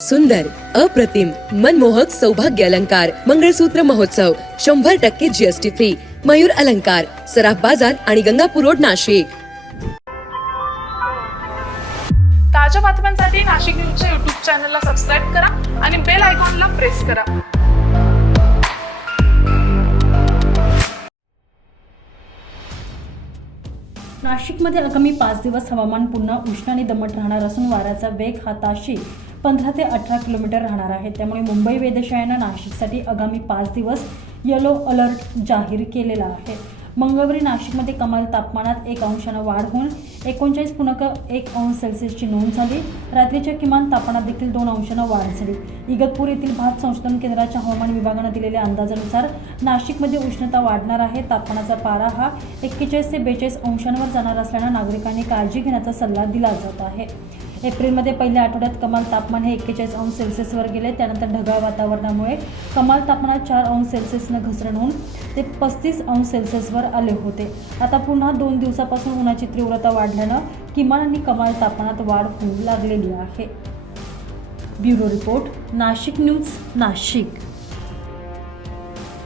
सुंदर अप्रतिम मनमोहक सौभाग्य अलंकार मंगळसूत्र महोत्सव शंभर टक्के जीएसटी फ्री मयूर अलंकार सराफ बाजार आणि गंगापूर रोड नाशिक. ताज्या बातम्यांसाठी नाशिक न्यूजच्या युट्यूब चॅनलला सबस्क्राईब करा आणि बेल आयकॉनला प्रेस करा. नाशिकमध्ये आगामी पाच दिवस हवामान पुन्हा उष्ण आणि दमट राहणार असून वाऱ्याचा वेग हा ताशी पंधरा ते अठरा किलोमीटर राहणार आहे. त्यामुळे मुंबई वेधशाळेनं नाशिकसाठी आगामी पाच दिवस येलो अलर्ट जाहीर केलेला आहे. मंगळवारी नाशिकमध्ये कमाल तापमानात एक अंशानं वाढ होऊन एकोणचाळीस पूर्णांक एक अंश सेल्सिअसची नोंद झाली. रात्रीच्या किमान तापमानात देखील दोन अंशानं वाढ झाली. इगतपूर येथील भात संशोधन केंद्राच्या हवामान विभागानं दिलेल्या अंदाजानुसार नाशिकमध्ये उष्णता वाढणार आहे. तापमानाचा पारा हा एक्केचाळीस ते बेचाळीस अंशांवर जाणार असल्यानं नागरिकांनी काळजी घेण्याचा सल्ला दिला जात आहे. एप्रिलमध्ये पहिल्या आठवड्यात कमाल तापमान हे एक्केचाळीस अंश सेल्सिअसवर गेले. त्यानंतर ढगाळ वातावरणामुळे कमाल तापमानात चार अंश सेल्सिअसनं घसरण होऊन ते पस्तीस अंश सेल्सिअसवर आले होते. आता पुन्हा दोन दिवसापासून उन्हाची तीव्रता वाढल्यानं किमान आणि कमाल तापमानात वाढ होऊ लागलेली आहे. Bureau report Nashik news Nashik.